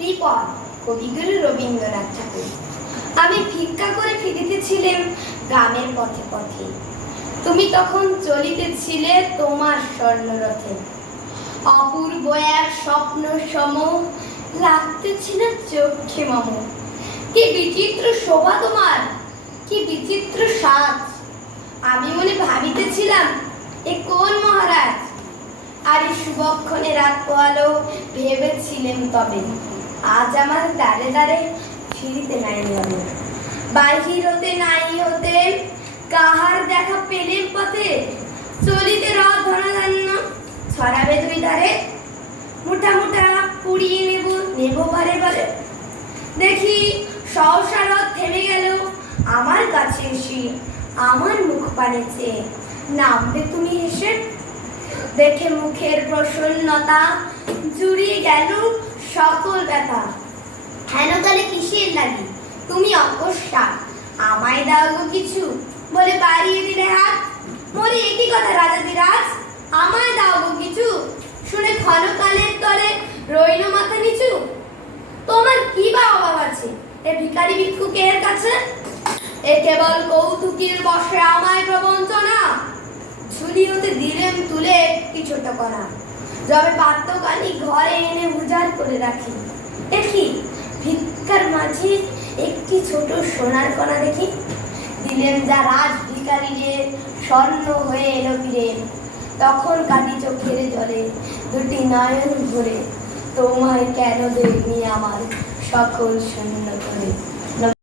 কৃপণ কবিগুরু রবীন্দ্রনাথ ঠাকুর। আমি ভিক্ষা করে ফিরিতেছিলাম গ্রামের পথে পথে, তুমি তখন চলিতেছিলে তোমার স্বর্ণরথে। অপূর্ব এক স্বপ্ন সম লাগতেছিল চোখে মম। কি বিচিত্র শোভা তোমার, কি বিচিত্র সাজ। আমি মনে ভাবিতেছিলাম এ কোন মহারাজ। আর এই শুভক্ষণে রাত পোয়ালো ভেবেছিলেন তবে আজ আমার দ্বারে দ্বারে ফিরিতে নাই হবে। বাহির হতে নাই হতে কাহার দেখা পেলেম পথে, চলিতে রথ ধনাধান্য ছড়াবে দুই ধারে। মুঠা মুঠা পুড়িয়ে নেব বারে বারে। দেখি সহসা রথ থেমে গেল আমার কাছে এসে, আমার মুখ পানে চেয়ে নামবে তুমি এসে। দেখে মুখের প্রসন্নতা জুড়িয়ে গেল সকল ব্যথা। হেন তাহলে কিসের লাগি তুমি অকস্মাৎ আমায় দাও গো কিছু বলে বাড়িয়ে দিলে হাত। মরি একই কথা রাজাধিরাজ, আমায় দাও গো কিছু শুনে ক্ষণকালের তরে রইল মাথা নিচু। তোমার কি বা অভাব আছে এ ভিখারি ভিক্ষুকের কাছে? এ কেবল কৌতুকের বসে আমায় প্রবঞ্চনা। ঝুলি হতে দিলেন তুলে একটি ছোট কণা, যবে পাত্রকানি ঘরে এনে উজাড় করে রাখি। দেখি ভিক্ষার মাঝে একটি ছোট সোনার কণা দেখি। দিলেন যা রাজ ভিখারিরে স্বর্ণ হয়ে এলো ফিরে। তখন কাঁদি চোখের জলে দুটি নয়ন ভরে, তোমায় কেন দেয়নি আমার সকল শূন্য